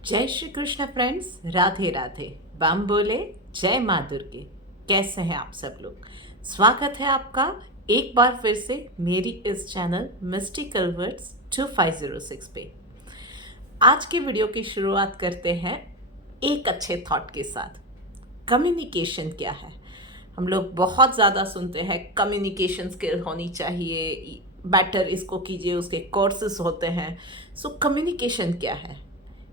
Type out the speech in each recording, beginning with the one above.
जय श्री कृष्ण फ्रेंड्स, राधे राधे। बम बोले, जय माँ दुर्गे। कैसे हैं आप सब लोग? स्वागत है आपका एक बार फिर से मेरी इस चैनल मिस्टिकल वर्ड्स 2506 पे। आज के वीडियो की शुरुआत करते हैं एक अच्छे थॉट के साथ। कम्युनिकेशन क्या है? हम लोग बहुत ज़्यादा सुनते हैं कम्युनिकेशन स्किल होनी चाहिए, बेटर इसको कीजिए, उसके कोर्सेज होते हैं। सो कम्युनिकेशन क्या है?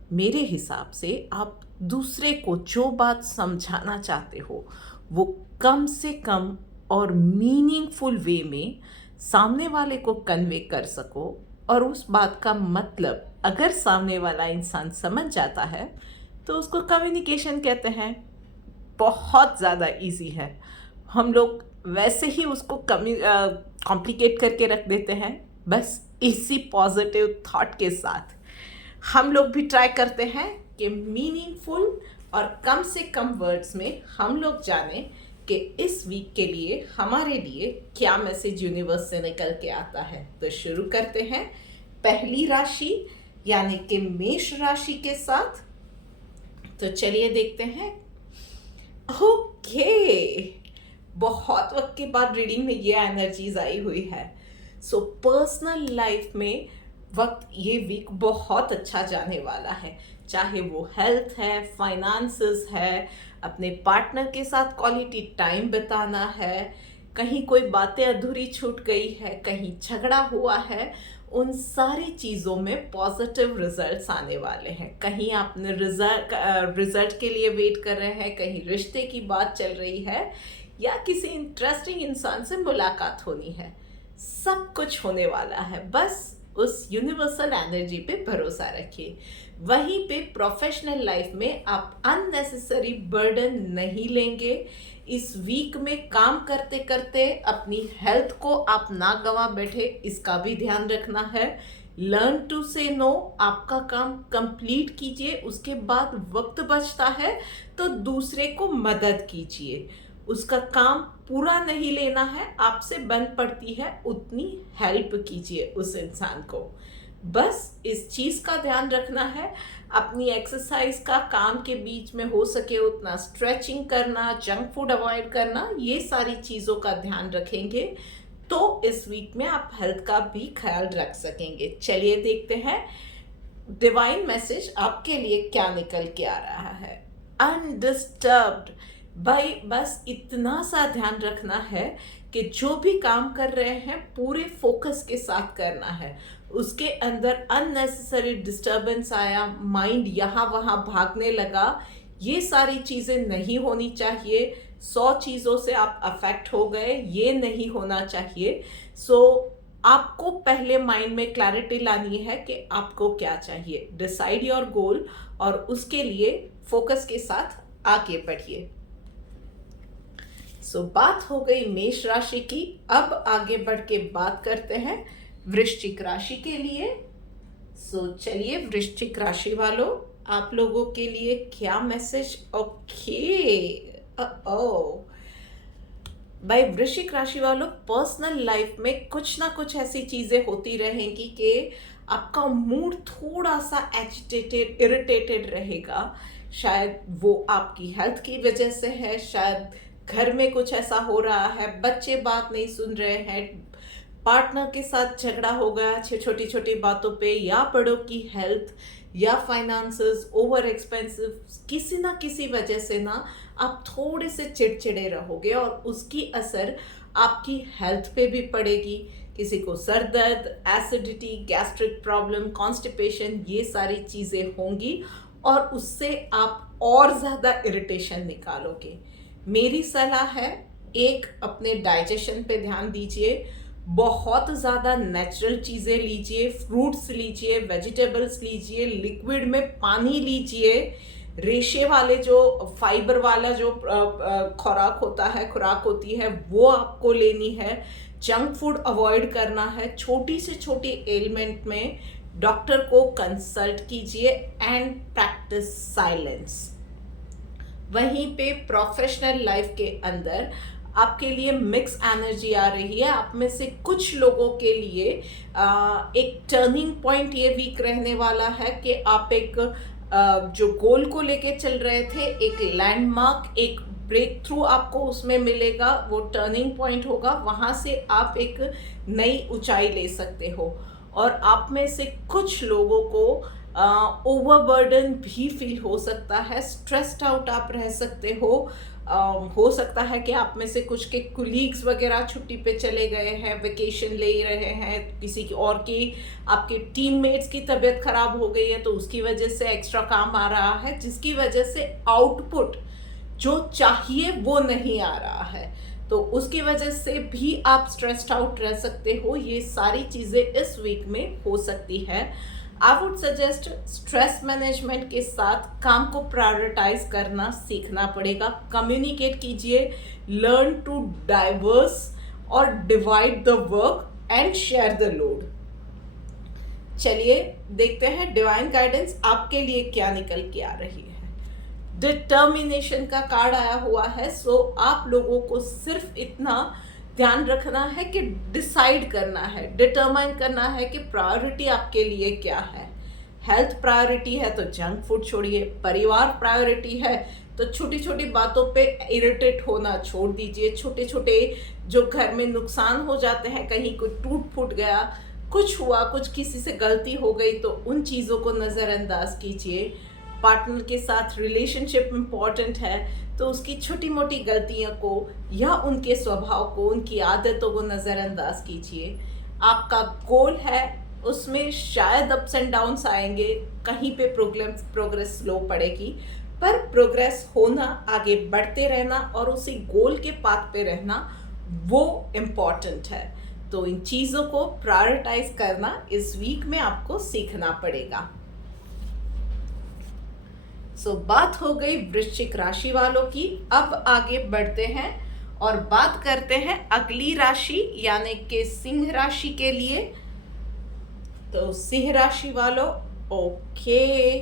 मेरे हिसाब से आप दूसरे को जो बात समझाना चाहते हो वो कम से कम और मीनिंगफुल वे में सामने वाले को कन्वे कर सको, और उस बात का मतलब अगर सामने वाला इंसान समझ जाता है तो उसको कम्युनिकेशन कहते हैं। बहुत ज़्यादा इजी है। हम लोग वैसे ही उसको कॉम्प्लिकेट करके रख देते हैं। बस इसी पॉजिटिव थॉट के साथ हम लोग भी ट्राई करते हैं कि मीनिंगफुल और कम से कम वर्ड्स में हम लोग जाने कि इस वीक के लिए हमारे लिए क्या मैसेज यूनिवर्स से निकल के आता है। तो शुरू करते हैं पहली राशि यानी कि मेष राशि के साथ। तो चलिए देखते हैं। ओके, बहुत वक्त के बाद रीडिंग में ये एनर्जीज आई हुई है। सो पर्सनल लाइफ में वक्त ये वीक बहुत अच्छा जाने वाला है, चाहे वो हेल्थ है, फाइनेंसेस है, अपने पार्टनर के साथ क्वालिटी टाइम बिताना है, कहीं कोई बातें अधूरी छूट गई है, कहीं झगड़ा हुआ है, उन सारी चीज़ों में पॉजिटिव रिजल्ट्स आने वाले हैं। कहीं आपने रिजल्ट के लिए वेट कर रहे हैं, कहीं रिश्ते की बात चल रही है, या किसी इंटरेस्टिंग इंसान से मुलाकात होनी है। सब कुछ होने वाला है, बस उस यूनिवर्सल एनर्जी पे भरोसा रखिए। वहीं पे प्रोफेशनल लाइफ में आप अननेसेसरी बर्डन नहीं लेंगे। इस वीक में काम करते करते अपनी हेल्थ को आप ना गंवा बैठे, इसका भी ध्यान रखना है। लर्न टू से नो, आपका काम कंप्लीट कीजिए, उसके बाद वक्त बचता है तो दूसरे को मदद कीजिए। उसका काम पूरा नहीं लेना है, आपसे बन पड़ती है उतनी हेल्प कीजिए उस इंसान को। बस इस चीज़ का ध्यान रखना है। अपनी एक्सरसाइज का काम के बीच में हो सके उतना स्ट्रेचिंग करना, जंक फूड अवॉइड करना, ये सारी चीज़ों का ध्यान रखेंगे तो इस वीक में आप हेल्थ का भी ख्याल रख सकेंगे। चलिए देखते हैं डिवाइन मैसेज आपके लिए क्या निकल के आ रहा है। अनडिस्टर्ब्ड। भाई बस इतना सा ध्यान रखना है कि जो भी काम कर रहे हैं पूरे फोकस के साथ करना है। उसके अंदर अननेसेसरी डिस्टर्बेंस आया, माइंड यहाँ वहाँ भागने लगा, ये सारी चीज़ें नहीं होनी चाहिए। 100 चीज़ों से आप अफेक्ट हो गए, ये नहीं होना चाहिए। सो आपको पहले माइंड में क्लैरिटी लानी है कि आपको क्या चाहिए। डिसाइड योर गोल और उसके लिए फोकस के साथ आगे बढ़िए। बात हो गई मेष राशि की। अब आगे बढ़ के बात करते हैं वृश्चिक राशि के लिए। चलिए वृश्चिक राशि वालों, आप लोगों के लिए क्या मैसेज? ओ भाई वृश्चिक राशि वालों, पर्सनल लाइफ में कुछ ना कुछ ऐसी चीजें होती रहेंगी कि आपका मूड थोड़ा सा एजिटेटेड, इरिटेटेड रहेगा। शायद वो आपकी हेल्थ की वजह से है, शायद घर में कुछ ऐसा हो रहा है, बच्चे बात नहीं सुन रहे हैं, पार्टनर के साथ झगड़ा हो गया छोटी छोटी बातों पे, या बड़ों की हेल्थ या फाइनेंसेस, ओवर एक्सपेंसिव, किसी ना किसी वजह से ना आप थोड़े से चिड़चिड़े रहोगे और उसकी असर आपकी हेल्थ पे भी पड़ेगी। किसी को सर दर्द, एसिडिटी, गैस्ट्रिक प्रॉब्लम, कॉन्स्टिपेशन, ये सारी चीज़ें होंगी और उससे आप और ज़्यादा इरिटेशन निकालोगे। मेरी सलाह है, एक अपने डाइजेशन पे ध्यान दीजिए, बहुत ज़्यादा नेचुरल चीज़ें लीजिए, फ्रूट्स लीजिए, वेजिटेबल्स लीजिए, लिक्विड में पानी लीजिए, रेशे वाले जो फाइबर वाला जो खुराक होती है वो आपको लेनी है। जंक फूड अवॉइड करना है। छोटी से छोटी एलिमेंट में डॉक्टर को कंसल्ट कीजिए एंड प्रैक्टिस साइलेंस। वहीं पे प्रोफेशनल लाइफ के अंदर आपके लिए मिक्स एनर्जी आ रही है। आप में से कुछ लोगों के लिए एक टर्निंग पॉइंट ये वीक रहने वाला है कि आप एक जो गोल को लेके चल रहे थे, एक लैंडमार्क, एक ब्रेक थ्रू आपको उसमें मिलेगा, वो टर्निंग पॉइंट होगा, वहाँ से आप एक नई ऊंचाई ले सकते हो। और आप में से कुछ लोगों को ओवरबर्डन भी फील हो सकता है, स्ट्रेस्ड आउट आप रह सकते हो सकता है कि आप में से कुछ के कुलीग्स वगैरह छुट्टी पे चले गए हैं, वेकेशन ले रहे हैं, किसी की और की आपके टीममेट्स की तबीयत खराब हो गई है तो उसकी वजह से एक्स्ट्रा काम आ रहा है, जिसकी वजह से आउटपुट जो चाहिए वो नहीं आ रहा है, तो उसकी वजह से भी आप स्ट्रेस्ड आउट रह सकते हो। ये सारी चीज़ें इस वीक में हो सकती है। आई वुड सजेस्ट स्ट्रेस मैनेजमेंट के साथ काम को प्रायोरिटाइज करना सीखना पड़ेगा। कम्युनिकेट कीजिए, लर्न टू डाइवर्स और divide the work and share the load. चलिए देखते हैं डिवाइन गाइडेंस आपके लिए क्या निकल के आ रही है। डिटर्मिनेशन का कार्ड आया हुआ है। सो आप लोगों को सिर्फ इतना ध्यान रखना है कि डिसाइड करना है, डिटरमाइन करना है कि प्रायोरिटी आपके लिए क्या है। हेल्थ प्रायोरिटी है तो जंक फूड छोड़िए, परिवार प्रायोरिटी है तो छोटी छोटी बातों पे इरिटेट होना छोड़ दीजिए। छोटे छोटे जो घर में नुकसान हो जाते हैं, कहीं कोई टूट फूट गया, कुछ हुआ, कुछ किसी से गलती हो गई, तो उन चीज़ों को नज़रअंदाज कीजिए। पार्टनर के साथ रिलेशनशिप इम्पॉर्टेंट है तो उसकी छोटी मोटी गलतियों को या उनके स्वभाव को, उनकी आदतों को नज़रअंदाज कीजिए। आपका गोल है, उसमें शायद अप्स एंड डाउन्स आएंगे, कहीं पे प्रोग्रेस स्लो पड़ेगी, पर प्रोग्रेस होना, आगे बढ़ते रहना और उसी गोल के पाथ पे रहना वो इम्पॉर्टेंट है। तो इन चीज़ों को प्रायोरिटाइज करना इस वीक में आपको सीखना पड़ेगा। सो बात हो गई वृश्चिक राशि वालों की। अब आगे बढ़ते हैं और बात करते हैं अगली राशि यानी कि सिंह राशि के लिए। तो सिंह राशि वालों, ओके,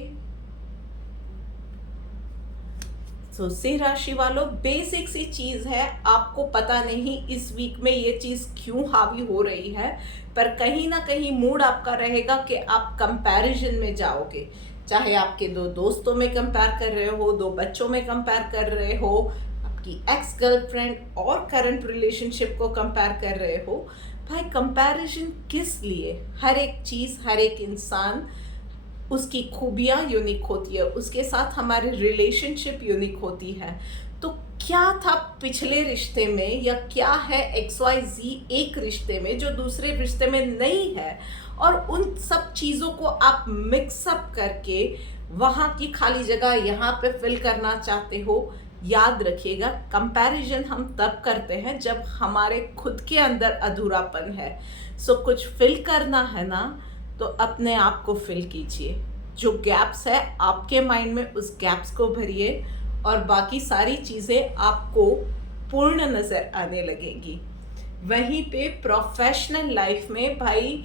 तो सिंह राशि वालों, बेसिक सी चीज है, आपको पता नहीं इस वीक में ये चीज क्यों हावी हो रही है, पर कहीं ना कहीं मूड आपका रहेगा कि आप कंपैरिजन में जाओगे। चाहे आपके दो दोस्तों में कंपेयर कर रहे हो, दो बच्चों में कंपेयर कर रहे हो, आपकी एक्स गर्लफ्रेंड और करंट रिलेशनशिप को कंपेयर कर रहे हो। भाई कंपैरिजन किस लिए? हर एक चीज़, हर एक इंसान, उसकी खूबियाँ यूनिक होती है, उसके साथ हमारी रिलेशनशिप यूनिक होती है। तो क्या था पिछले रिश्ते में या क्या है XYZ एक रिश्ते में जो दूसरे रिश्ते में नहीं है, और उन सब चीज़ों को आप मिक्सअप करके वहाँ की खाली जगह यहाँ पे फिल करना चाहते हो। याद रखिएगा, कंपैरिजन हम तब करते हैं जब हमारे खुद के अंदर अधूरापन है। सो कुछ फिल करना है ना, तो अपने आप को फिल कीजिए। जो गैप्स है आपके माइंड में, उस गैप्स को भरिए और बाकी सारी चीज़ें आपको पूर्ण नज़र आने लगेंगी। वहीं पे प्रोफेशनल लाइफ में भाई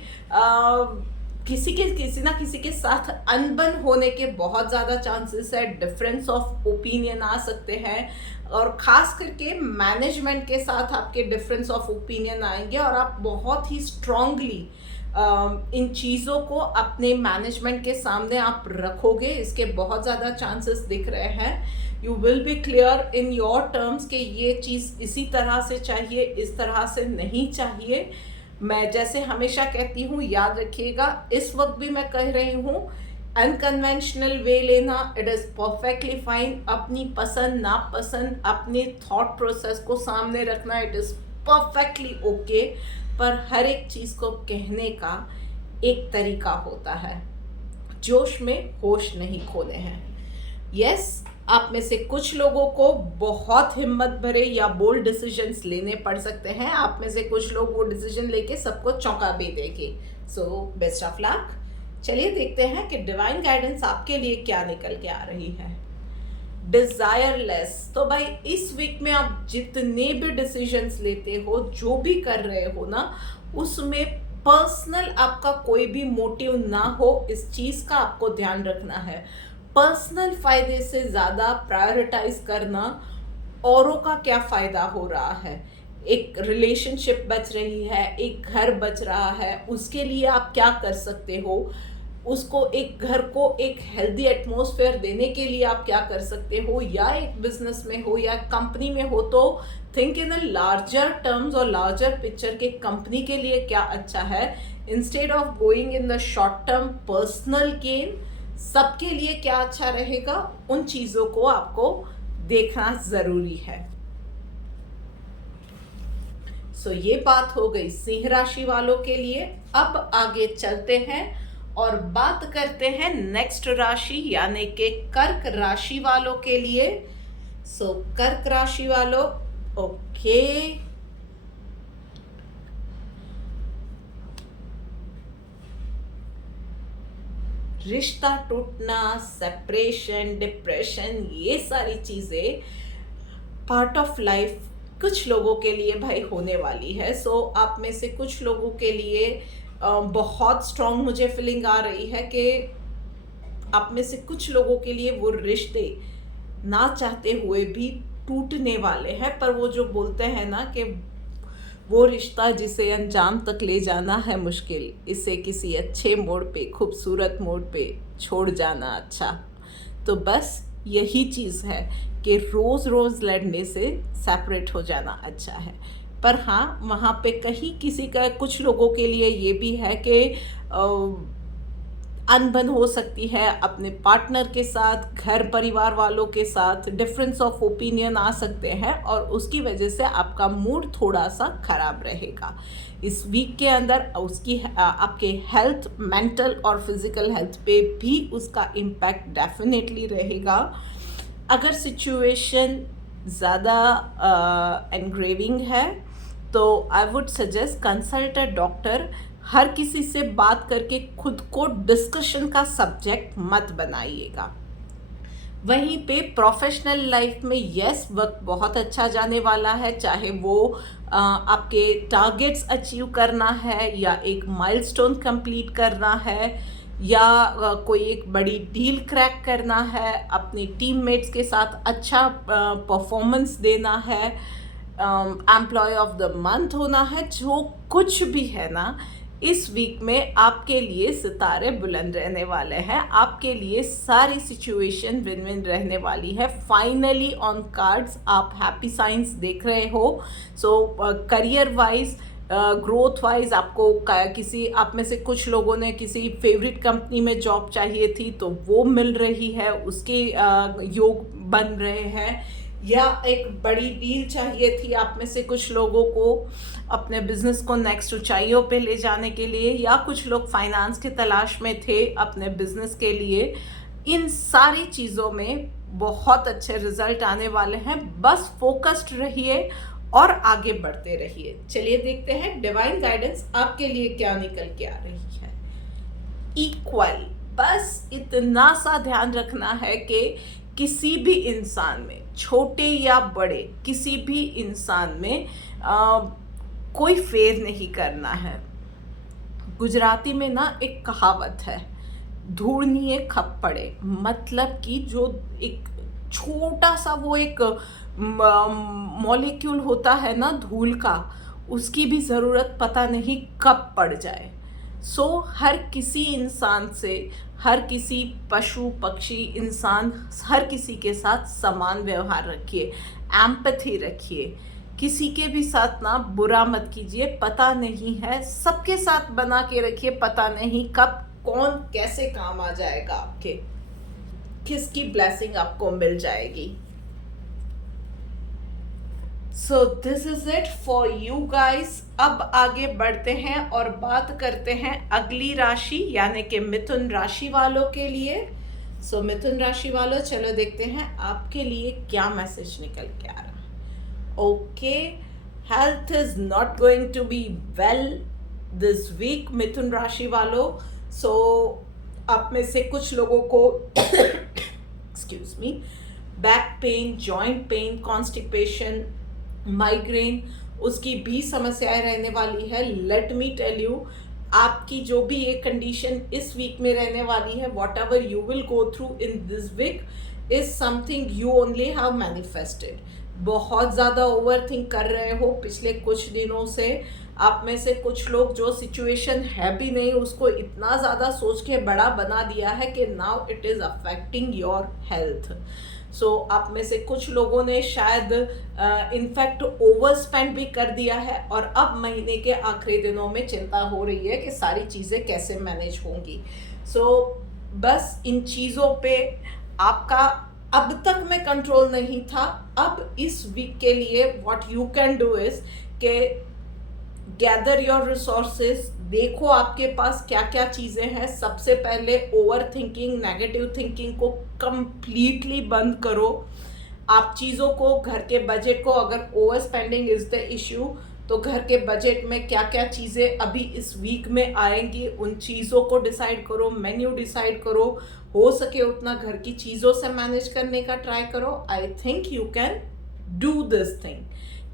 किसी ना किसी के साथ अनबन होने के बहुत ज़्यादा चांसेस है, डिफरेंस ऑफ ओपिनियन आ सकते हैं, और ख़ास करके मैनेजमेंट के साथ आपके डिफरेंस ऑफ ओपिनियन आएंगे और आप बहुत ही स्ट्रांगली इन चीज़ों को अपने मैनेजमेंट के सामने आप रखोगे। इसके बहुत ज़्यादा चांसेस दिख रहे हैं। You will B clear in your terms कि ये चीज़ इसी तरह से चाहिए, इस तरह से नहीं चाहिए। मैं जैसे हमेशा कहती हूँ, याद रखिएगा, इस वक्त भी मैं कह रही हूँ, अनकन्वेंशनल वे लेना इट इज़ परफेक्टली फाइन। अपनी पसंद नापसंद, अपने थॉट प्रोसेस को सामने रखना इट इज़ परफेक्टली ओके, पर हर एक चीज़ को कहने का एक तरीका होता है। जोश में होश नहीं खोने हैं। यस, आप में से कुछ लोगों को बहुत हिम्मत भरे या बोल्ड डिसीजंस लेने पड़ सकते हैं। आप में से कुछ लोग वो डिसीजन लेके सबको चौंका भी देंगे। So best of luck. चलिए देखते हैं कि डिवाइन गाइडेंस आपके लिए क्या निकल के आ रही है। डिजायरलेस, तो भाई इस वीक में आप जितने भी डिसीजंस लेते हो, जो भी कर रहे हो ना, उसमें पर्सनल आपका कोई भी मोटिव ना हो, इस चीज़ का आपको ध्यान रखना है। पर्सनल फायदे से ज़्यादा प्रायोरिटाइज करना औरों का क्या फ़ायदा हो रहा है। एक रिलेशनशिप बच रही है, एक घर बच रहा है, उसके लिए आप क्या कर सकते हो। उसको एक घर को एक हेल्दी एटमॉस्फेयर देने के लिए आप क्या कर सकते हो, या एक बिजनेस में हो या कंपनी में हो, तो think in a larger terms और लार्जर पिक्चर के कंपनी के लिए क्या अच्छा है, instead of going in the short term personal gain, सबके लिए क्या अच्छा रहेगा, उन चीज़ों को आपको देखना ज़रूरी है। सो ये बात हो गई सिंह राशि वालों के लिए। अब आगे चलते हैं और बात करते हैं नेक्स्ट राशि यानी कि कर्क राशि वालों के लिए। सो कर्क राशि वालों, ओके, रिश्ता टूटना, सेपरेशन, डिप्रेशन, ये सारी चीज़ें पार्ट ऑफ लाइफ कुछ लोगों के लिए भाई होने वाली है। सो आप में से कुछ लोगों के लिए बहुत स्ट्रॉन्ग मुझे फीलिंग आ रही है कि आप में से कुछ लोगों के लिए वो रिश्ते ना चाहते हुए भी टूटने वाले हैं, पर वो जो बोलते हैं ना कि वो रिश्ता जिसे अंजाम तक ले जाना है मुश्किल, इसे किसी अच्छे मोड़ पे, खूबसूरत मोड़ पे छोड़ जाना अच्छा। तो बस यही चीज़ है कि रोज़ रोज़ लड़ने से सेपरेट हो जाना अच्छा है। पर हाँ, वहाँ पे कहीं किसी का, कुछ लोगों के लिए ये भी है कि अनबन हो सकती है अपने पार्टनर के साथ, घर परिवार वालों के साथ डिफरेंस ऑफ ओपिनियन आ सकते हैं और उसकी वजह से आपका मूड थोड़ा सा ख़राब रहेगा इस वीक के अंदर। उसकी आपके हेल्थ, मेंटल और फिज़िकल हेल्थ पे भी उसका इम्पैक्ट डेफिनेटली रहेगा। अगर सिचुएशन ज़्यादा एनग्रेविंग है तो I would suggest consult a doctor. हर किसी से बात करके खुद को डिस्कशन का सब्जेक्ट मत बनाइएगा। वहीं पे प्रोफेशनल लाइफ में यस, वक्त बहुत अच्छा जाने वाला है, चाहे वो आपके टारगेट्स अचीव करना है या एक माइलस्टोन कंप्लीट करना है या कोई एक बड़ी डील क्रैक करना है, अपनी टीममेट्स के साथ अच्छा परफॉर्मेंस देना है, एम्प्लॉय ऑफ द मंथ होना है, जो कुछ भी है ना, इस वीक में आपके लिए सितारे बुलंद रहने वाले हैं। आपके लिए सारी सिचुएशन विन विन रहने वाली है। फाइनली ऑन कार्ड्स आप हैप्पी साइंस देख रहे हो। सो करियर वाइज, ग्रोथ वाइज आपको किसी, आप में से कुछ लोगों ने किसी फेवरेट कंपनी में जॉब चाहिए थी तो वो मिल रही है, उसके योग बन रहे हैं, या एक बड़ी डील चाहिए थी आप में से कुछ लोगों को अपने बिजनेस को नेक्स्ट ऊंचाइयों पे ले जाने के लिए, या कुछ लोग फाइनेंस की तलाश में थे अपने बिजनेस के लिए। इन सारी चीज़ों में बहुत अच्छे रिजल्ट आने वाले हैं। बस फोकस्ड रहिए और आगे बढ़ते रहिए। चलिए देखते हैं डिवाइन गाइडेंस आपके लिए क्या निकल के आ रही है। इक्वल, बस इतना सा ध्यान रखना है कि किसी भी इंसान में, छोटे या बड़े, किसी भी इंसान में कोई फेर नहीं करना है। गुजराती में ना एक कहावत है, धूड़निए खप पड़े, मतलब कि जो एक छोटा सा वो एक मॉलिक्यूल होता है ना धूल का, उसकी भी ज़रूरत पता नहीं कब पड़ जाए। सो हर किसी इंसान से, हर किसी पशु पक्षी इंसान, हर किसी के साथ समान व्यवहार रखिए, एम्पैथी रखिए, किसी के भी साथ ना बुरा मत कीजिए। पता नहीं है, सबके साथ बना के रखिए, पता नहीं कब कौन कैसे काम आ जाएगा आपके, किसकी ब्लेसिंग आपको मिल जाएगी। So this is it for you guys. अब आगे बढ़ते हैं और बात करते हैं अगली राशि यानी कि मिथुन राशि वालों के लिए। सो मिथुन राशि वालों, चलो देखते हैं आपके लिए क्या मैसेज निकल के आ रहा है। Okay, health is not going to be well this week मिथुन राशि वालों। सो आप में से कुछ लोगों को excuse me, back pain, joint pain, constipation, migraine, उसकी भी समस्याएं रहने वाली है। लेट मी टेल यू, आपकी जो भी एक कंडीशन इस वीक में रहने वाली है, whatever you will go through in this week is something you only have manifested. बहुत ज़्यादा ओवर थिंक कर रहे हो पिछले कुछ दिनों से। आप में से कुछ लोग जो सिचुएशन है भी नहीं उसको इतना ज़्यादा सोच के बड़ा बना दिया है कि now it is affecting your health. So आप में से कुछ लोगों ने शायद इनफैक्ट ओवर स्पेंड भी कर दिया है और अब महीने के आखिरी दिनों में चिंता हो रही है कि सारी चीज़ें कैसे मैनेज होंगी। सो बस इन चीज़ों पे आपका अब तक में कंट्रोल नहीं था। अब इस वीक के लिए what you can do is के गैदर योर रिसोर्सेज, देखो आपके पास क्या क्या चीज़ें हैं। सबसे पहले ओवर थिंकिंग, नेगेटिव थिंकिंग को कंप्लीटली बंद करो। आप चीज़ों को, घर के बजट को, अगर over spending is the issue तो घर के बजट में क्या क्या चीज़ें अभी इस वीक में आएंगी उन चीज़ों को डिसाइड करो, मेन्यू डिसाइड करो। हो सके उतना घर की चीज़ों से मैनेज करने का ट्राई करो। I think you can do this thing,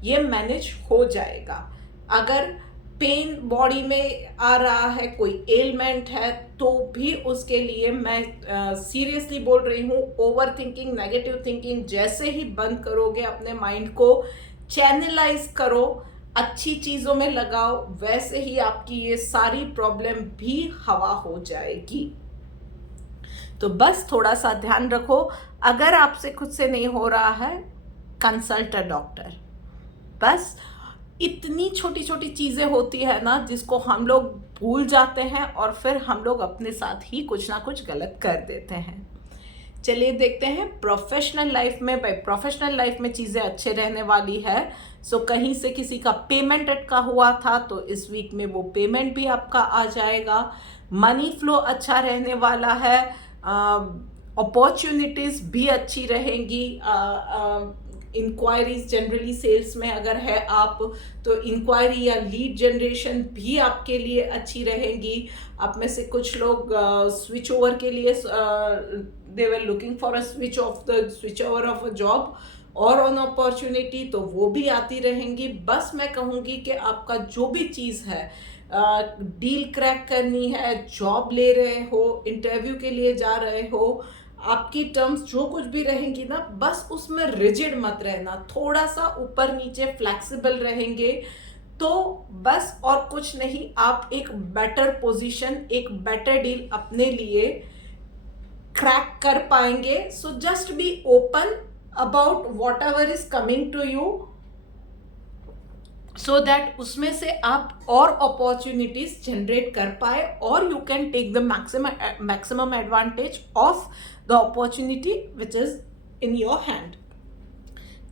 ये मैनेज हो जाएगा। अगर पेन बॉडी में आ रहा है, कोई एलमेंट है, तो भी उसके लिए मैं सीरियसली बोल रही हूँ, ओवर थिंकिंग, नेगेटिव थिंकिंग जैसे ही बंद करोगे, अपने माइंड को चैनलाइज करो, अच्छी चीज़ों में लगाओ, वैसे ही आपकी ये सारी प्रॉब्लम भी हवा हो जाएगी। तो बस थोड़ा सा ध्यान रखो, अगर आपसे खुद से नहीं हो रहा है, कंसल्ट अ डॉक्टर। बस इतनी छोटी छोटी चीज़ें होती है ना जिसको हम लोग भूल जाते हैं और फिर हम लोग अपने साथ ही कुछ ना कुछ गलत कर देते हैं। चलिए देखते हैं प्रोफेशनल लाइफ में। भाई प्रोफेशनल लाइफ में चीज़ें अच्छे रहने वाली है। सो कहीं से किसी का पेमेंट अटका हुआ था तो इस वीक में वो पेमेंट भी आपका आ जाएगा। मनी फ्लो अच्छा रहने वाला है। अपॉर्चुनिटीज़ भी अच्छी रहेंगी। इंक्वायरीज जनरली सेल्स में अगर है आप तो इंक्वायरी या लीड जनरेशन भी आपके लिए अच्छी रहेगी। आप में से कुछ लोग स्विच ओवर के लिए they were looking for a switch over of a job और ऑन अपॉर्चुनिटी, तो वो भी आती रहेंगी। बस मैं कहूँगी कि आपका जो भी चीज़ है, डील क्रैक करनी है, जॉब ले रहे हो, इंटरव्यू के लिए जा रहे हो, आपकी टर्म्स जो कुछ भी रहेंगी ना, बस उसमें रिजिड मत रहना, थोड़ा सा ऊपर नीचे फ्लेक्सिबल रहेंगे तो बस, और कुछ नहीं, आप एक बेटर पोजीशन, एक बेटर डील अपने लिए क्रैक कर पाएंगे। So just be open about whatever is coming to you, so that उसमें से आप और अपॉर्चुनिटीज जनरेट कर पाए और you can take the maximum advantage of the opportunity which is in your hand.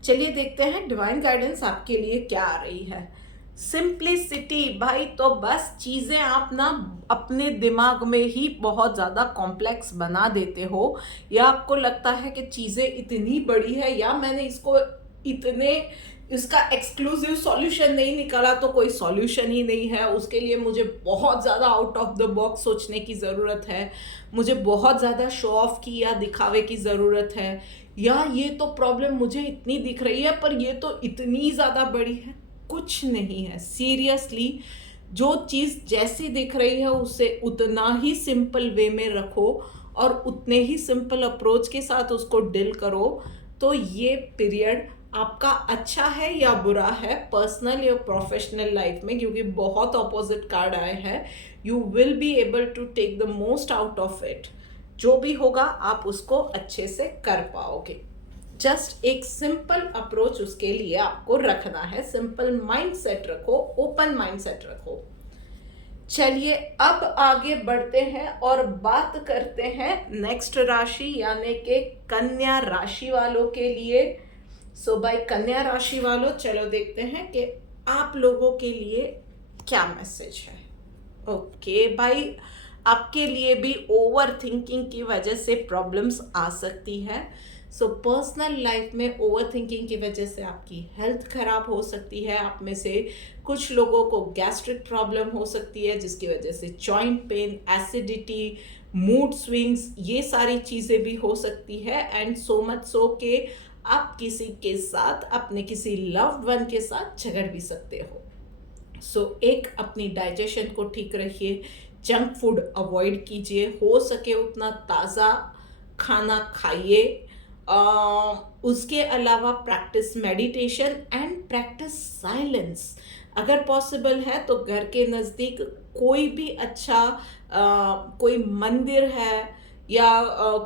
चलिए देखते हैं डिवाइन गाइडेंस आपके लिए क्या आ रही है। सिंप्लिसिटी भाई, तो बस चीज़ें आप ना अपने दिमाग में ही बहुत ज़्यादा कॉम्प्लेक्स बना देते हो, या आपको लगता है कि चीज़ें इतनी बड़ी है, या मैंने इसका एक्सक्लूसिव सॉल्यूशन नहीं निकाला तो कोई सॉल्यूशन ही नहीं है, उसके लिए मुझे बहुत ज़्यादा आउट ऑफ द बॉक्स सोचने की ज़रूरत है, मुझे बहुत ज़्यादा शो ऑफ की या दिखावे की ज़रूरत है, या ये तो प्रॉब्लम मुझे इतनी दिख रही है पर ये तो इतनी ज़्यादा बड़ी है। कुछ नहीं है, सीरियसली जो चीज़ जैसी दिख रही है उसे उतना ही सिंपल वे में रखो और उतने ही सिंपल अप्रोच के साथ उसको डील करो। तो ये पीरियड आपका अच्छा है या बुरा है, पर्सनल या प्रोफेशनल लाइफ में, क्योंकि बहुत ऑपोजिट कार्ड आए हैं, you will be able to take the most out of it. जो भी होगा आप उसको अच्छे से कर पाओगे। जस्ट एक सिंपल अप्रोच उसके लिए आपको रखना है, सिंपल माइंडसेट रखो, ओपन माइंडसेट रखो। चलिए अब आगे बढ़ते हैं और बात करते हैं नेक्स्ट राशि यानी कि कन्या राशि वालों के लिए। सो भाई कन्या राशि वालों, चलो देखते हैं कि आप लोगों के लिए क्या मैसेज है। ओके भाई, आपके लिए भी ओवर थिंकिंग की वजह से प्रॉब्लम्स आ सकती है। सो पर्सनल लाइफ में ओवर थिंकिंग की वजह से आपकी हेल्थ खराब हो सकती है। आप में से कुछ लोगों को गैस्ट्रिक प्रॉब्लम हो सकती है जिसकी वजह से joint pain, acidity, mood swings, ये सारी चीज़ें भी हो सकती है। एंड सो मच सो के आप किसी के साथ, अपने किसी लव्ड वन के साथ झगड़ भी सकते हो। सो एक अपनी डाइजेशन को ठीक रखिए, जंक फूड अवॉइड कीजिए, हो सके उतना ताज़ा खाना खाइए, उसके अलावा practice meditation and practice silence. अगर पॉसिबल है तो घर के नज़दीक कोई भी अच्छा कोई मंदिर है या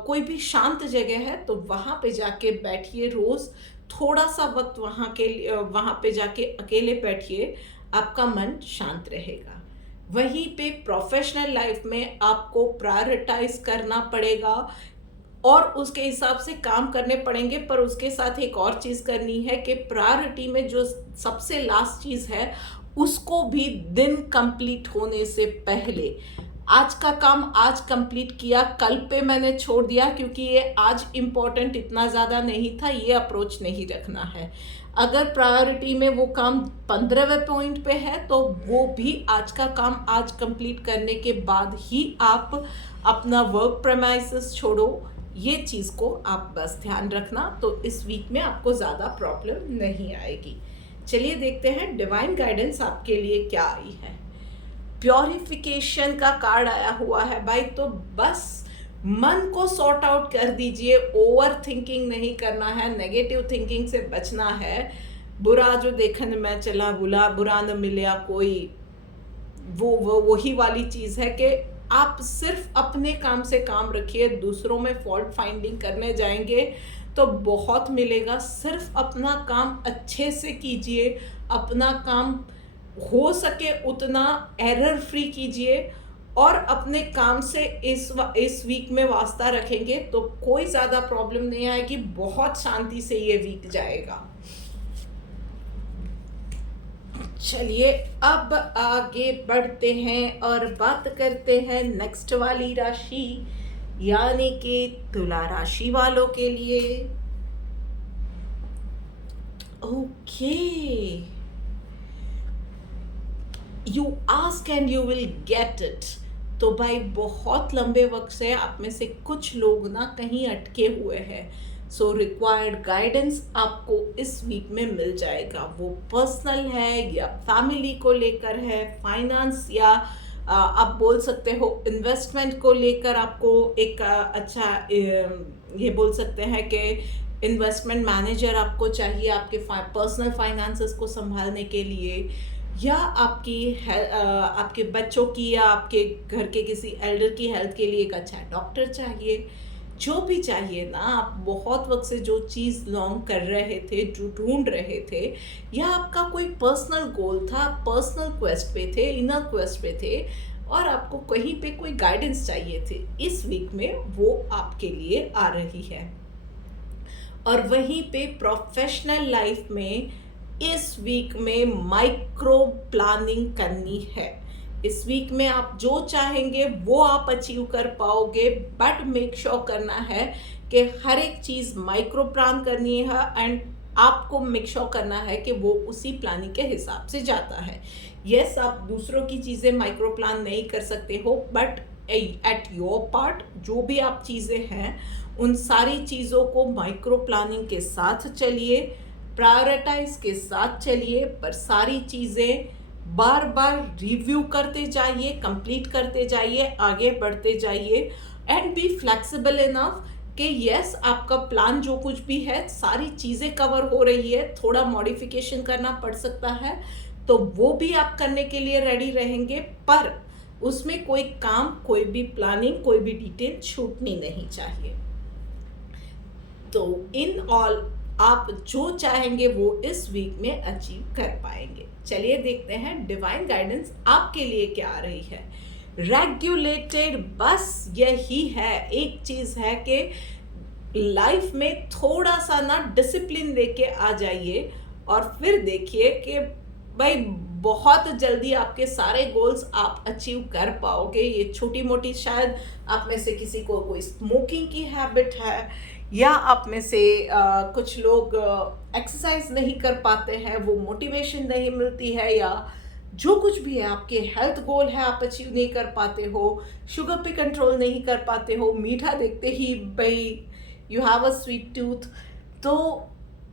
कोई भी शांत जगह है तो वहाँ पे जाके बैठिए रोज़। थोड़ा सा वक्त वहाँ पे जाके अकेले बैठिए, आपका मन शांत रहेगा। वहीं पे प्रोफेशनल लाइफ में आपको प्रायोरिटाइज करना पड़ेगा और उसके हिसाब से काम करने पड़ेंगे, पर उसके साथ एक और चीज़ करनी है कि प्रायोरिटी में जो सबसे लास्ट चीज़ है उसको भी दिन कंप्लीट होने से पहले, आज का काम आज कंप्लीट किया, कल पे मैंने छोड़ दिया क्योंकि ये आज इम्पोर्टेंट इतना ज़्यादा नहीं था, ये अप्रोच नहीं रखना है। अगर प्रायोरिटी में वो काम 15वें पॉइंट पे है तो वो भी आज का काम आज कंप्लीट करने के बाद ही आप अपना वर्क प्रेमाइसेस छोड़ो। ये चीज़ को आप बस ध्यान रखना, तो इस वीक में आपको ज़्यादा प्रॉब्लम नहीं आएगी। चलिए देखते हैं डिवाइन गाइडेंस आपके लिए क्या आई है। प्योरिफिकेशन का कार्ड आया हुआ है भाई, तो बस मन को सॉर्ट आउट कर दीजिए। ओवर थिंकिंग नहीं करना है, नेगेटिव थिंकिंग से बचना है। बुरा जो देखने में चला बुरा न मिलया कोई, वो वही वाली चीज़ है कि आप सिर्फ अपने काम से काम रखिए। दूसरों में फॉल्ट फाइंडिंग करने जाएंगे तो बहुत मिलेगा। सिर्फ अपना काम अच्छे से कीजिए, अपना काम हो सके उतना एरर फ्री कीजिए और अपने काम से इस वीक में वास्ता रखेंगे तो कोई ज़्यादा प्रॉब्लम नहीं आएगी। बहुत शांति से ये वीक जाएगा। चलिए अब आगे बढ़ते हैं और बात करते हैं नेक्स्ट वाली राशि यानी कि तुला राशि वालों के लिए। Okay, you ask and you will get it. तो भाई बहुत लंबे वक्त से आप में से कुछ लोग ना कहीं अटके हुए हैं, सो रिक्वायर्ड गाइडेंस आपको इस वीक में मिल जाएगा। वो पर्सनल है या फैमिली को लेकर है, फाइनेंस या आप बोल सकते हो इन्वेस्टमेंट को लेकर आपको एक अच्छा ये बोल सकते हैं कि इन्वेस्टमेंट मैनेजर आपको चाहिए आपके पर्सनल फाइनेंसेस को संभालने के लिए, या आपके बच्चों की या आपके घर के किसी एल्डर की हेल्थ के लिए एक अच्छा डॉक्टर चाहिए। जो भी चाहिए ना, आप बहुत वक्त से जो चीज़ लॉन्ग कर रहे थे, जो ढूंढ रहे थे, या आपका कोई पर्सनल गोल था, पर्सनल क्वेस्ट पे थे, इनर क्वेस्ट पे थे और आपको कहीं पे कोई गाइडेंस चाहिए थे, इस वीक में वो आपके लिए आ रही है। और वहीं पे प्रोफेशनल लाइफ में इस वीक में माइक्रो प्लानिंग करनी है। इस वीक में आप जो चाहेंगे वो आप अचीव कर पाओगे, बट मेक श्योर करना है कि हर एक चीज़ माइक्रो प्लान करनी है एंड आपको मेक श्योर करना है कि वो उसी प्लानिंग के हिसाब से जाता है। यस, आप दूसरों की चीज़ें माइक्रो प्लान नहीं कर सकते हो, बट एट योर पार्ट जो भी आप चीज़ें हैं उन सारी चीज़ों को माइक्रो प्लानिंग के साथ चलिए, प्रायोरिटाइज के साथ चलिए, पर सारी चीज़ें बार बार रिव्यू करते जाइए, कंप्लीट करते जाइए, आगे बढ़ते जाइए एंड बी फ्लेक्सिबल इनफ कि यस, आपका प्लान जो कुछ भी है सारी चीज़ें कवर हो रही है, थोड़ा मॉडिफिकेशन करना पड़ सकता है तो वो भी आप करने के लिए रेडी रहेंगे, पर उसमें कोई काम, कोई भी प्लानिंग, कोई भी डिटेल छूटनी नहीं चाहिए। तो इन ऑल आप जो चाहेंगे वो इस वीक में अचीव कर पाएंगे। चलिए देखते हैं डिवाइन गाइडेंस आपके लिए क्या आ रही है। रेगुलेटेड, बस यही है, एक चीज़ है कि लाइफ में थोड़ा सा ना डिसिप्लिन लेके आ जाइए और फिर देखिए कि भाई बहुत जल्दी आपके सारे गोल्स आप अचीव कर पाओगे। ये छोटी मोटी, शायद आप में से किसी को कोई स्मोकिंग की हैबिट है या आप में से कुछ लोग एक्सरसाइज नहीं कर पाते हैं, वो मोटिवेशन नहीं मिलती है, या जो कुछ भी है आपके हेल्थ गोल है आप अचीव नहीं कर पाते हो, शुगर पे कंट्रोल नहीं कर पाते हो, मीठा देखते ही भाई you have a sweet tooth. तो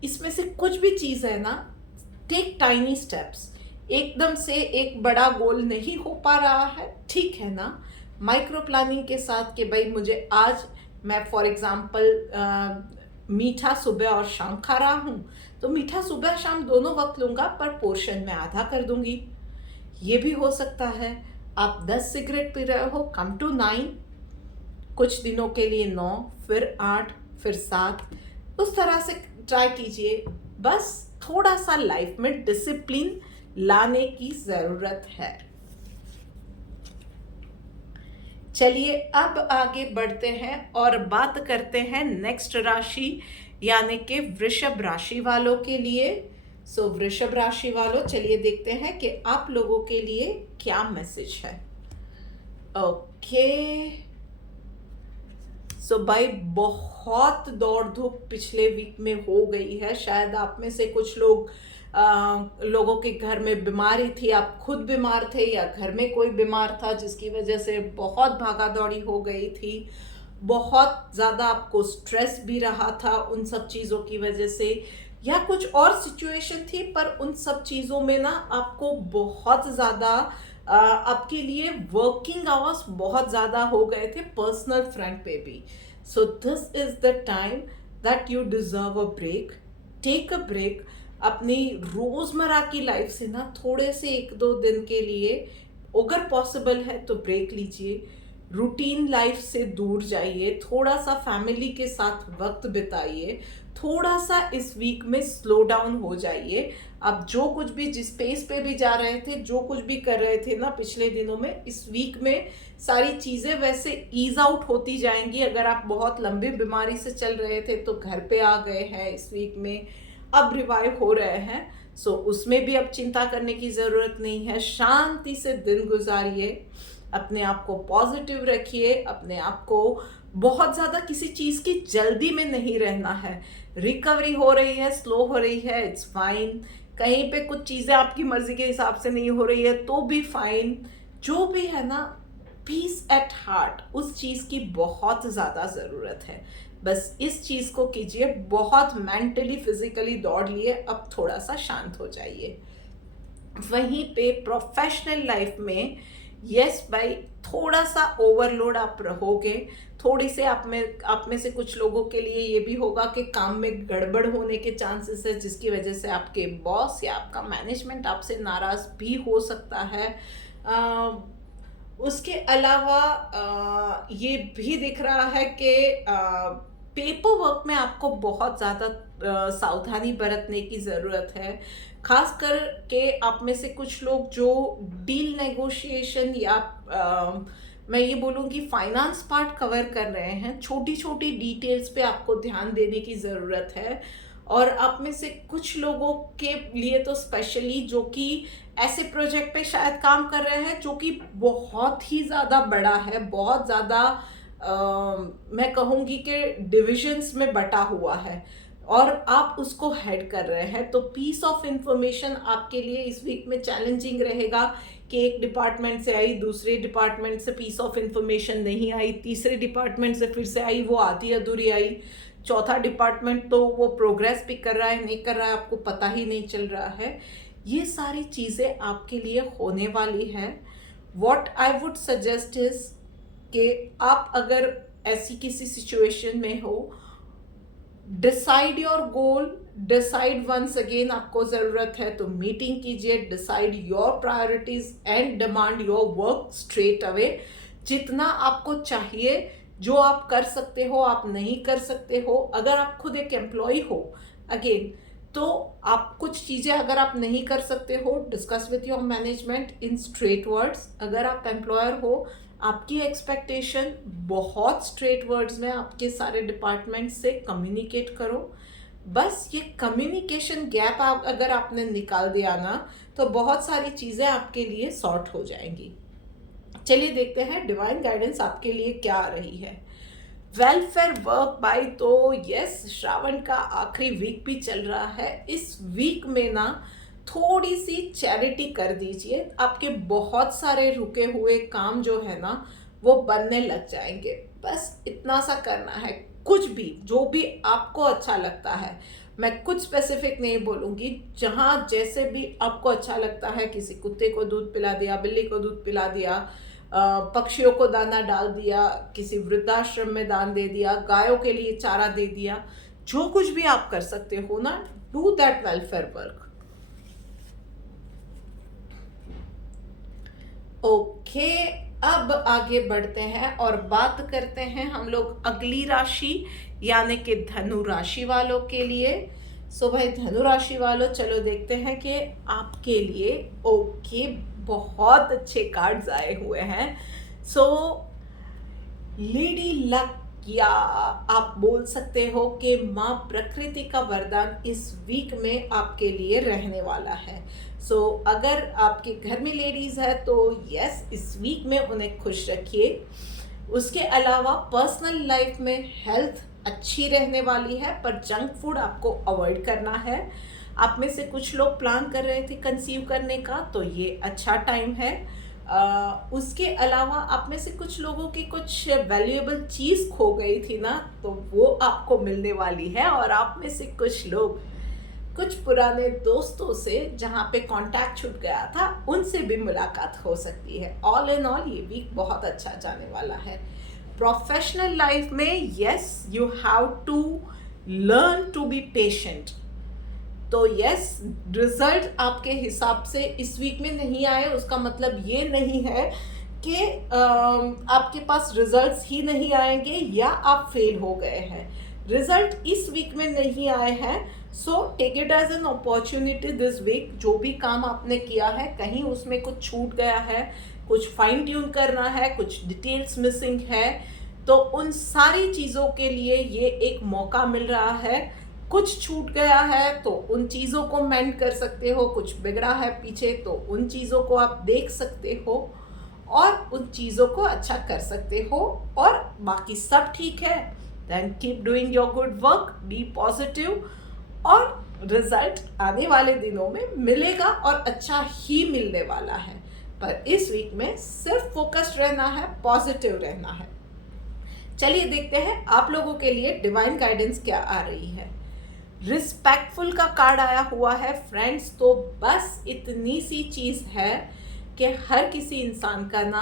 इसमें से कुछ भी चीज़ है ना, टेक टाइनी स्टेप्स। एकदम से एक बड़ा गोल नहीं हो पा रहा है, ठीक है ना, माइक्रो प्लानिंग के साथ कि भाई मुझे आज, मैं फॉर एग्ज़ाम्पल मीठा सुबह और शाम खा रहा हूँ तो मीठा सुबह शाम दोनों वक्त लूँगा, पर पोर्शन में आधा कर दूँगी। ये भी हो सकता है। आप 10 सिगरेट पी रहे हो, कम टू 9, कुछ दिनों के लिए 9, फिर 8, फिर 7, उस तरह से ट्राई कीजिए। बस थोड़ा सा लाइफ में डिसिप्लिन लाने की ज़रूरत है। चलिए अब आगे बढ़ते हैं और बात करते हैं नेक्स्ट राशि यानी कि वृषभ राशि वालों के लिए। सो वृषभ राशि वालों, चलिए देखते हैं कि आप लोगों के लिए क्या मैसेज है। ओके, सो भाई बहुत दौड़ धूप पिछले वीक में हो गई है। शायद आप में से कुछ लोगों के घर में बीमारी थी, आप खुद बीमार थे या घर में कोई बीमार था, जिसकी वजह से बहुत भागा दौड़ी हो गई थी। बहुत ज़्यादा आपको स्ट्रेस भी रहा था उन सब चीज़ों की वजह से, या कुछ और सिचुएशन थी, पर उन सब चीज़ों में ना आपको बहुत ज़्यादा आपके लिए वर्किंग आवर्स बहुत ज़्यादा हो गए थे पर्सनल फ्रंट पे भी। So this is the time that you deserve a break. Take a break. अपनी रोज़मर्रा की लाइफ से ना थोड़े से 1-2 दिन के लिए अगर पॉसिबल है तो ब्रेक लीजिए। रूटीन लाइफ से दूर जाइए, थोड़ा सा फैमिली के साथ वक्त बिताइए, थोड़ा सा इस वीक में स्लो डाउन हो जाइए। आप जो कुछ भी जिस पेस पे भी जा रहे थे, जो कुछ भी कर रहे थे ना पिछले दिनों में, इस वीक में सारी चीज़ें वैसे ईज आउट होती जाएंगी। अगर आप बहुत लंबी बीमारी से चल रहे थे तो घर पे आ गए हैं इस वीक में, अब रिवाइव हो रहे हैं। सो उसमें भी अब चिंता करने की ज़रूरत नहीं है। शांति से दिन गुजारिए, अपने आप को पॉजिटिव रखिए, अपने आप को बहुत ज़्यादा किसी चीज़ की जल्दी में नहीं रहना है। रिकवरी हो रही है, स्लो हो रही है, इट्स फाइन। कहीं पे कुछ चीज़ें आपकी मर्ज़ी के हिसाब से नहीं हो रही है तो भी फाइन। जो भी है ना, पीस एट हार्ट, उस चीज़ की बहुत ज़्यादा ज़रूरत है। बस इस चीज़ को कीजिए। बहुत मेंटली फिजिकली दौड़ लिए, अब थोड़ा सा शांत हो जाइए। वहीं पे प्रोफेशनल लाइफ में यस भाई, थोड़ा सा ओवरलोड आप रहोगे। थोड़ी से आप में से कुछ लोगों के लिए ये भी होगा कि काम में गड़बड़ होने के चांसेस है, जिसकी वजह से आपके बॉस या आपका मैनेजमेंट आपसे नाराज़ भी हो सकता है। उसके अलावा ये भी दिख रहा है कि पेपर वर्क में आपको बहुत ज़्यादा सावधानी बरतने की ज़रूरत है। खास कर के आप में से कुछ लोग जो डील नेगोशिएशन या मैं ये बोलूँगी फाइनेंस पार्ट कवर कर रहे हैं, छोटी छोटी डिटेल्स पे आपको ध्यान देने की ज़रूरत है। और आप में से कुछ लोगों के लिए तो स्पेशली जो कि ऐसे प्रोजेक्ट पे शायद काम कर रहे हैं जो कि बहुत ही ज़्यादा बड़ा है, बहुत ज़्यादा मैं कहूँगी कि डिविजन्स में बटा हुआ है और आप उसको हेड कर रहे हैं, तो पीस ऑफ इंफॉर्मेशन आपके लिए इस वीक में चैलेंजिंग रहेगा कि एक डिपार्टमेंट से आई, दूसरे डिपार्टमेंट से पीस ऑफ इंफॉर्मेशन नहीं आई, तीसरे डिपार्टमेंट से फिर से आई, वो आधी अधूरी आई, चौथा डिपार्टमेंट तो वो प्रोग्रेस भी कर रहा है नहीं कर रहा है आपको पता ही नहीं चल रहा है। ये सारी चीज़ें आपके लिए होने वाली हैं। What I would suggest is कि आप अगर ऐसी किसी सिचुएशन में हो, decide your goal, decide once again, आपको ज़रूरत है तो मीटिंग कीजिए, decide your priorities and demand your work straight away. जितना आपको चाहिए, जो आप कर सकते हो आप नहीं कर सकते हो। अगर आप खुद एक एम्प्लॉय हो अगेन, तो आप कुछ चीज़ें अगर आप नहीं कर सकते हो, discuss with your management in straight words. अगर आप एम्प्लॉयर हो, आपकी एक्सपेक्टेशन बहुत स्ट्रेट वर्ड्स में आपके सारे डिपार्टमेंट से कम्युनिकेट करो। बस ये कम्युनिकेशन गैप आप अगर आपने निकाल दिया ना, तो बहुत सारी चीज़ें आपके लिए सॉर्ट हो जाएंगी। चलिए देखते हैं डिवाइन गाइडेंस आपके लिए क्या आ रही है। वेलफेयर वर्क बाय, तो यस, श्रावण का आखिरी वीक भी चल रहा है। इस वीक में ना थोड़ी सी चैरिटी कर दीजिए, आपके बहुत सारे रुके हुए काम जो है ना वो बनने लग जाएंगे। बस इतना सा करना है, कुछ भी जो भी आपको अच्छा लगता है। मैं कुछ स्पेसिफिक नहीं बोलूँगी, जहाँ जैसे भी आपको अच्छा लगता है, किसी कुत्ते को दूध पिला दिया, बिल्ली को दूध पिला दिया, पक्षियों को दाना डाल दिया, किसी वृद्धाश्रम में दान दे दिया, गायों के लिए चारा दे दिया, जो कुछ भी आप कर सकते हो ना, do that welfare work. Okay, अब आगे बढ़ते हैं और बात करते हैं हम लोग अगली राशि यानी कि धनु राशि वालों के लिए। सो भाई धनु राशि वालों, चलो देखते हैं कि आपके लिए ओके बहुत अच्छे कार्ड्स आए हुए हैं। सो लेडी लक, या आप बोल सकते हो कि माँ प्रकृति का वरदान इस वीक में आपके लिए रहने वाला है। सो अगर आपके घर में लेडीज़ है तो यस, इस वीक में उन्हें खुश रखिए। उसके अलावा पर्सनल लाइफ में हेल्थ अच्छी रहने वाली है, पर जंक फूड आपको अवॉइड करना है। आप में से कुछ लोग प्लान कर रहे थे कंसीव करने का, तो ये अच्छा टाइम है। उसके अलावा आप में से कुछ लोगों की कुछ वैल्यूएबल चीज़ खो गई थी ना, तो वो आपको मिलने वाली है। और आप में से कुछ लोग कुछ पुराने दोस्तों से जहाँ पे कांटेक्ट छूट गया था, उनसे भी मुलाकात हो सकती है। ऑल इन ऑल ये वीक बहुत अच्छा जाने वाला है। प्रोफेशनल लाइफ में yes, you have to learn to be patient. तो यस, रिजल्ट आपके हिसाब से इस वीक में नहीं आए, उसका मतलब ये नहीं है कि आपके पास रिजल्ट्स ही नहीं आएंगे या आप फेल हो गए हैं। रिजल्ट इस वीक में नहीं आए हैं, so take it as an opportunity this week. जो भी काम आपने किया है, कहीं उसमें कुछ छूट गया है, कुछ फाइन ट्यून करना है, कुछ डिटेल्स मिसिंग है, तो उन सारी चीज़ों के लिए ये एक मौका मिल रहा है। कुछ छूट गया है तो उन चीज़ों को मेंड कर सकते हो, कुछ बिगड़ा है पीछे तो उन चीज़ों को आप देख सकते हो और उन चीज़ों को अच्छा कर सकते हो। और बाकी सब ठीक है, then keep doing your good work, be positive, और रिजल्ट आने वाले दिनों में मिलेगा और अच्छा ही मिलने वाला है। पर इस वीक में सिर्फ फोकस्ड रहना है, पॉजिटिव रहना है। चलिए देखते हैं आप लोगों के लिए डिवाइन गाइडेंस क्या आ रही है। रिस्पेक्टफुल का कार्ड आया हुआ है फ्रेंड्स। तो बस इतनी सी चीज़ है कि हर किसी इंसान का ना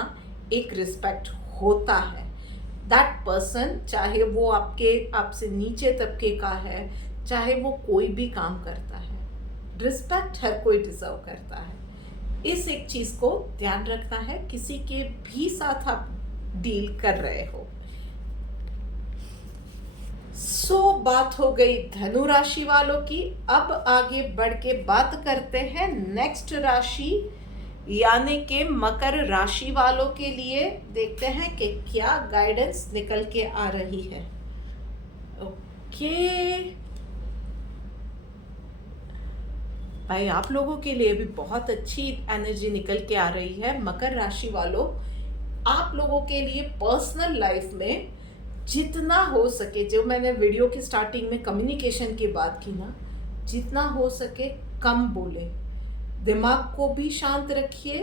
एक रिस्पेक्ट होता है। दैट पर्सन, चाहे वो आपसे नीचे तबके का है, चाहे वो कोई भी काम करता है, रिस्पेक्ट हर कोई डिजर्व करता है। इस एक चीज़ को ध्यान रखना है किसी के भी साथ आप डील कर रहे हो। बात हो गई धनु राशि वालों की। अब आगे बढ़ के बात करते हैं नेक्स्ट राशि यानी कि मकर राशि वालों के लिए। देखते हैं कि क्या गाइडेंस निकल के आ रही है। ओके भाई, आप लोगों के लिए भी बहुत अच्छी एनर्जी निकल के आ रही है। मकर राशि वालों, आप लोगों के लिए पर्सनल लाइफ में जितना हो सके, जो मैंने वीडियो की स्टार्टिंग में कम्युनिकेशन की बात की ना, जितना हो सके कम बोले, दिमाग को भी शांत रखिए,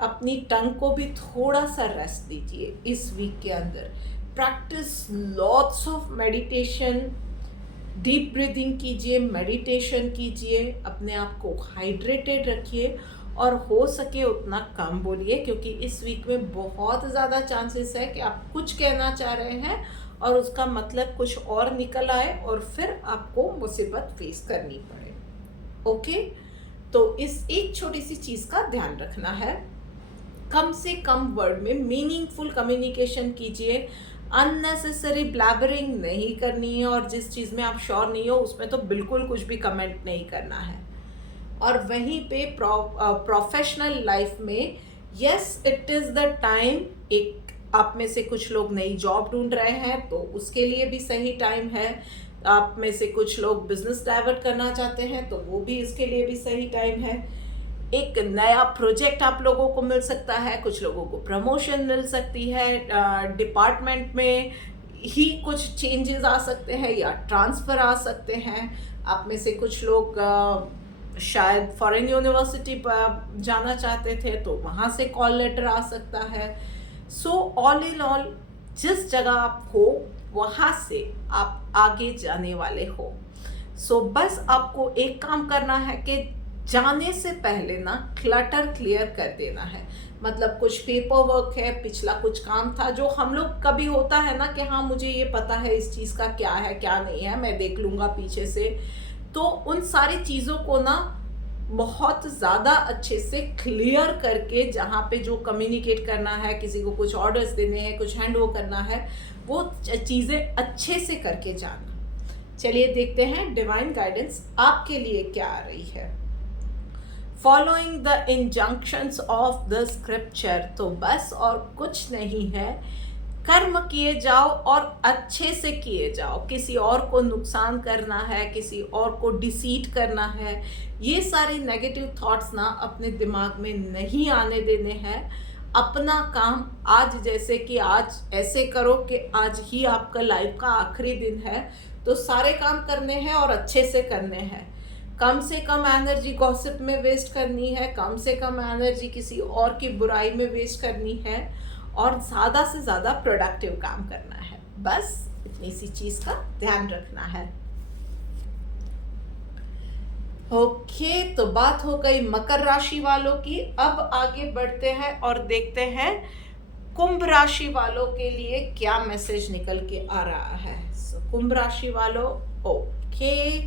अपनी टंग को भी थोड़ा सा रेस्ट दीजिए। इस वीक के अंदर practice lots of meditation, deep breathing कीजिए, मेडिटेशन कीजिए, अपने आप को हाइड्रेटेड रखिए और हो सके उतना कम बोलिए, क्योंकि इस वीक में बहुत ज़्यादा चांसेस है कि आप कुछ कहना चाह रहे हैं और उसका मतलब कुछ और निकल आए और फिर आपको मुसीबत फेस करनी पड़े। ओके, तो इस एक छोटी सी चीज़ का ध्यान रखना है। कम से कम वर्ड में मीनिंगफुल कम्युनिकेशन कीजिए, अननेसेसरी ब्लैबरिंग नहीं करनी है, और जिस चीज़ में आप श्योर नहीं हो उसमें तो बिल्कुल कुछ भी कमेंट नहीं करना है। और वहीं पे प्रोफेशनल लाइफ में yes, it is the time. एक आप में से कुछ लोग नई जॉब ढूंढ रहे हैं तो उसके लिए भी सही टाइम है। आप में से कुछ लोग बिजनेस डाइवर्ट करना चाहते हैं तो वो भी इसके लिए भी सही टाइम है। एक नया प्रोजेक्ट आप लोगों को मिल सकता है, कुछ लोगों को प्रमोशन मिल सकती है, डिपार्टमेंट में ही कुछ चेंजेस आ सकते हैं या ट्रांसफ़र आ सकते हैं। आप में से कुछ लोग शायद फॉरेन यूनिवर्सिटी पर जाना चाहते थे तो वहाँ से कॉल लेटर आ सकता है। सो ऑल इन ऑल, जिस जगह आप हो वहाँ से आप आगे जाने वाले हो। सो बस आपको एक काम करना है कि जाने से पहले ना क्लटर क्लियर कर देना है। मतलब कुछ पेपर वर्क है, पिछला कुछ काम था जो हम लोग कभी होता है ना कि हाँ मुझे ये पता है इस चीज़ का क्या है क्या नहीं है, मैं देख लूँगा पीछे से। तो उन सारी चीज़ों को ना बहुत ज़्यादा अच्छे से क्लियर करके, जहाँ पे जो कम्युनिकेट करना है, किसी को कुछ ऑर्डर्स देने हैं, कुछ हैंड ओवर करना है, वो चीज़ें अच्छे से करके जाना। चलिए देखते हैं डिवाइन गाइडेंस आपके लिए क्या आ रही है। Following the injunctions of the scripture, तो बस और कुछ नहीं है, कर्म किए जाओ और अच्छे से किए जाओ। किसी और को नुकसान करना है, किसी और को डिसीट करना है, ये सारे नेगेटिव थॉट्स ना अपने दिमाग में नहीं आने देने हैं। अपना काम आज, जैसे कि आज ऐसे करो कि आज ही आपका लाइफ का आखिरी दिन है, तो सारे काम करने हैं और अच्छे से करने हैं। कम से कम एनर्जी गॉसिप में वेस्ट करनी है, कम से कम एनर्जी किसी और की बुराई में वेस्ट करनी है, और ज़्यादा से ज़्यादा प्रोडक्टिव काम करना है। बस इतनी सी चीज़ का ध्यान रखना है। ओके, तो बात हो गई मकर राशि वालों की। अब आगे बढ़ते हैं और देखते हैं कुंभ राशि वालों के लिए क्या मैसेज निकल के आ रहा है। कुंभ राशि वालों, ओके,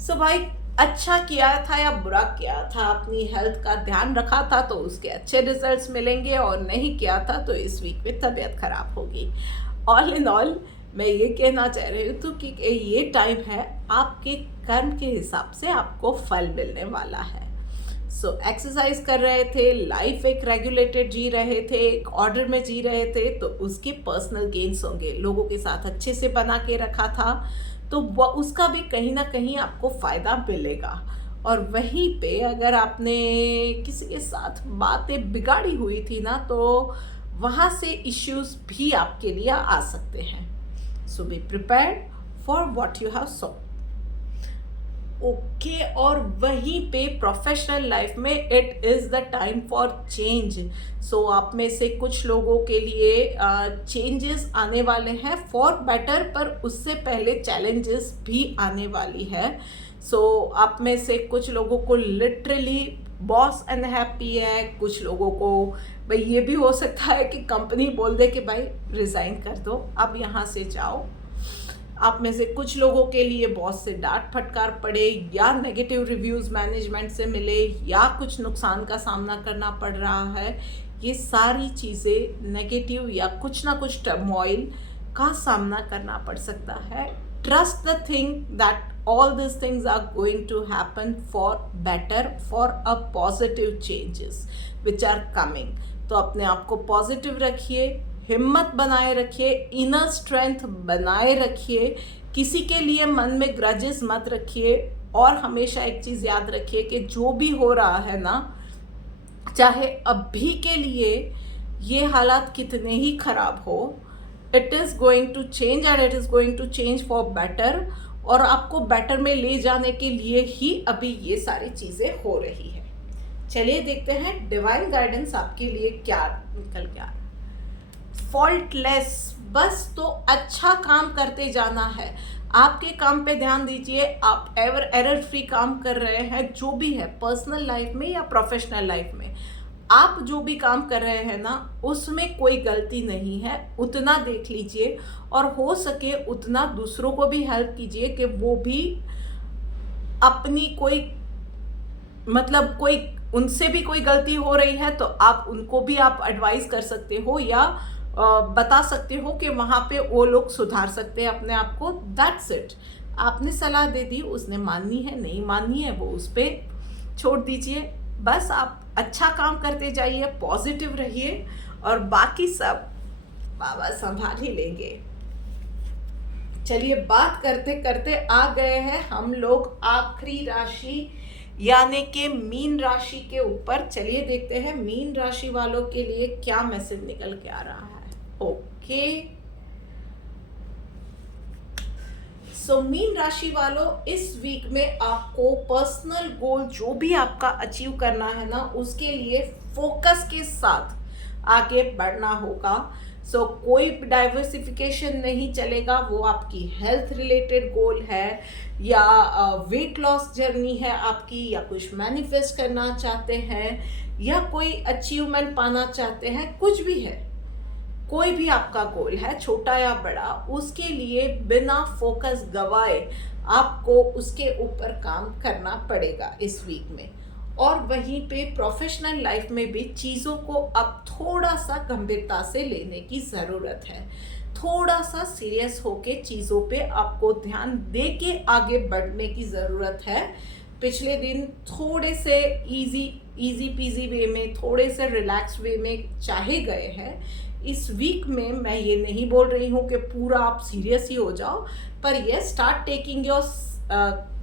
सो भाई, अच्छा किया था या बुरा किया था, अपनी हेल्थ का ध्यान रखा था तो उसके अच्छे रिजल्ट्स मिलेंगे, और नहीं किया था तो इस वीक में तबीयत खराब होगी। ऑल इन ऑल मैं ये कहना चाह रही हूँ कि ये टाइम है आपके कर्म के हिसाब से आपको फल मिलने वाला है। सो एक्सरसाइज कर रहे थे, लाइफ एक रेगुलेटेड जी रहे थे, एक ऑर्डर में जी रहे थे, तो उसके पर्सनल गेन्स होंगे। लोगों के साथ अच्छे से बना के रखा था तो वो उसका भी कहीं ना कहीं आपको फ़ायदा मिलेगा। और वहीं पे अगर आपने किसी के साथ बातें बिगाड़ी हुई थी ना, तो वहाँ से इश्यूज भी आपके लिए आ सकते हैं। So be prepared for what you have sow. Okay, और वहीं पे प्रोफेशनल लाइफ में it is the time for change. So आप में से कुछ लोगों के लिए चेंजेस आने वाले हैं फॉर बेटर, पर उससे पहले चैलेंजेस भी आने वाली है। सो आप में से कुछ लोगों को लिटरली बॉस अनहैप्पी है, कुछ लोगों को भाई ये भी हो सकता है कि कंपनी बोल दे कि भाई रिज़ाइन कर दो, अब यहाँ से जाओ। आप में से कुछ लोगों के लिए बॉस से डांट फटकार पड़े, या नेगेटिव रिव्यूज़ मैनेजमेंट से मिले, या कुछ नुकसान का सामना करना पड़ रहा है। ये सारी चीज़ें नेगेटिव या कुछ ना कुछ टर्मोइल का सामना करना पड़ सकता है। Trust the thing that all these things are going to happen for better, for a positive changes which are coming। तो अपने आप को पॉजिटिव रखिए, हिम्मत बनाए रखिए, इनर स्ट्रेंथ बनाए रखिए, किसी के लिए मन में ग्रजेस मत रखिए, और हमेशा एक चीज़ याद रखिए कि जो भी हो रहा है ना, चाहे अभी के लिए ये हालात कितने ही खराब हो, it is going to change and it is going to change for better, और आपको बेटर में ले जाने के लिए ही अभी ये सारी चीज़ें हो रही है। चलिए देखते हैं डिवाइन गाइडेंस आपके लिए क्या निकल के आ रहा है। फॉल्टलेस, बस तो अच्छा काम करते जाना है। आपके काम पे ध्यान दीजिए, आप एरर फ्री काम कर रहे हैं, जो भी है पर्सनल लाइफ में या प्रोफेशनल लाइफ में, आप जो भी काम कर रहे हैं ना, उसमें कोई गलती नहीं है, उतना देख लीजिए, और हो सके उतना दूसरों को भी हेल्प कीजिए कि वो भी अपनी कोई, मतलब कोई उनसे भी कोई गलती हो रही है तो आप उनको भी आप एडवाइस कर सकते हो, या बता सकते हो कि वहाँ पे वो लोग सुधार सकते हैं अपने आप को। That's it. आपने सलाह दे दी, उसने माननी है नहीं माननी है वो उस पर छोड़ दीजिए। बस आप अच्छा काम करते जाइए, पॉजिटिव रहिए, और बाकी सब बाबा संभाल ही लेंगे। चलिए बात करते करते आ गए हैं हम लोग आखिरी राशि यानी कि मीन राशि के ऊपर। चलिए देखते हैं मीन राशि वालों के लिए क्या मैसेज निकल के आ रहा है। ओके, सो मीन राशि वालों, इस वीक में आपको पर्सनल गोल जो भी आपका अचीव करना है ना, उसके लिए फोकस के साथ आगे बढ़ना होगा। सो कोई डाइवर्सिफिकेशन नहीं चलेगा, वो आपकी हेल्थ रिलेटेड गोल है या वेट लॉस जर्नी है आपकी, या कुछ मैनिफेस्ट करना चाहते हैं, या कोई अचीवमेंट पाना चाहते हैं, कुछ भी है, कोई भी आपका गोल है छोटा या बड़ा, उसके लिए बिना फोकस गवाए आपको उसके ऊपर काम करना पड़ेगा इस वीक में। और वहीं पे प्रोफेशनल लाइफ में भी चीज़ों को अब थोड़ा सा गंभीरता से लेने की ज़रूरत है, थोड़ा सा सीरियस होके चीज़ों पे आपको ध्यान दे के आगे बढ़ने की ज़रूरत है। पिछले दिन थोड़े से इजी पीजी वे में, थोड़े से रिलैक्स वे में चाहे गए हैं, इस वीक में मैं ये नहीं बोल रही हूँ कि पूरा आप सीरियस ही हो जाओ, पर ये start taking your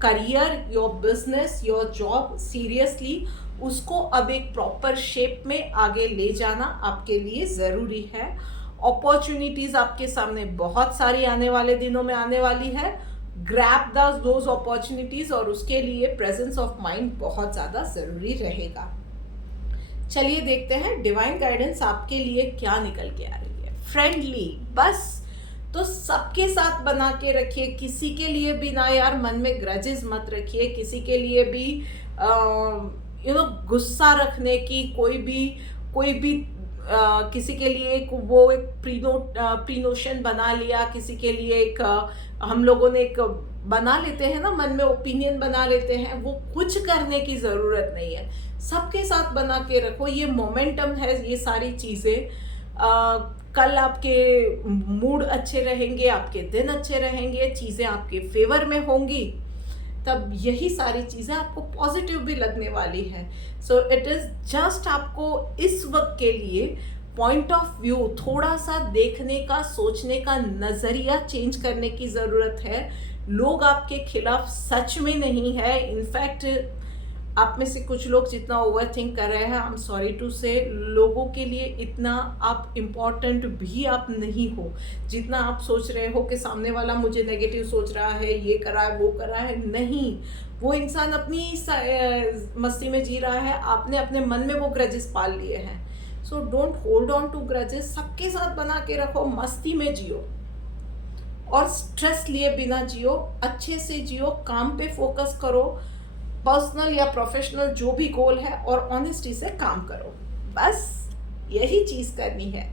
career, your business, your job seriously, उसको अब एक प्रॉपर शेप में आगे ले जाना आपके लिए ज़रूरी है। अपॉर्चुनिटीज़ आपके सामने बहुत सारी आने वाले दिनों में आने वाली है, ग्रैब दोज अपॉर्चुनिटीज़, और उसके लिए प्रेजेंस ऑफ माइंड बहुत ज़्यादा ज़रूरी रहेगा। चलिए देखते हैं डिवाइन गाइडेंस आपके लिए क्या निकल के आ रही है। फ्रेंडली, बस तो सबके साथ बना के रखिए, किसी के लिए भी ना यार मन में ग्रजेस मत रखिए, किसी के लिए भी गुस्सा रखने की कोई भी किसी के लिए एक प्रीनोशन बना लिया, किसी के लिए एक हम लोगों ने एक बना लेते हैं ना, मन में ओपिनियन बना लेते हैं, वो कुछ करने की ज़रूरत नहीं है। सबके साथ बना के रखो, ये मोमेंटम है, ये सारी चीज़ें कल आपके मूड अच्छे रहेंगे, आपके दिन अच्छे रहेंगे, चीज़ें आपके फेवर में होंगी, तब यही सारी चीज़ें आपको पॉजिटिव भी लगने वाली है। सो इट इज़ जस्ट आपको इस वक्त के लिए पॉइंट ऑफ व्यू थोड़ा सा देखने का, सोचने का नज़रिया चेंज करने की ज़रूरत है। लोग आपके खिलाफ सच में नहीं है, इनफैक्ट आप में से कुछ लोग जितना ओवर थिंक कर रहे हैं, आई एम सॉरी टू से, लोगों के लिए इतना आप इम्पॉर्टेंट भी आप नहीं हो जितना आप सोच रहे हो कि सामने वाला मुझे नेगेटिव सोच रहा है, ये करा है, वो करा है। नहीं, वो इंसान अपनी मस्ती में जी रहा है, आपने अपने मन में वो ग्रजेस पाल लिए हैं। So don't hold on to grudges, सबके साथ बना के रखो, मस्ती में जियो और स्ट्रेस लिए बिना जियो, अच्छे से जियो, काम पे फोकस करो, पर्सनल या प्रोफेशनल जो भी गोल है, और ऑनेस्टी से काम करो, बस यही चीज़ करनी है।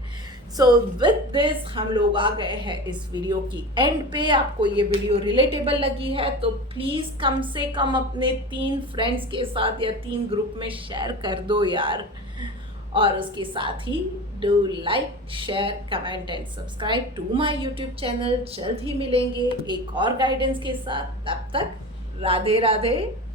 सो विद दिस हम लोग आ गए हैं इस वीडियो की एंड पे। आपको ये वीडियो रिलेटेबल लगी है तो प्लीज़ कम से कम अपने 3 फ्रेंड्स के साथ या 3 ग्रुप में शेयर कर दो यार, और उसके साथ ही do like, share, comment and subscribe to my YouTube channel. जल्द ही मिलेंगे एक और गाइडेंस के साथ, तब तक राधे राधे।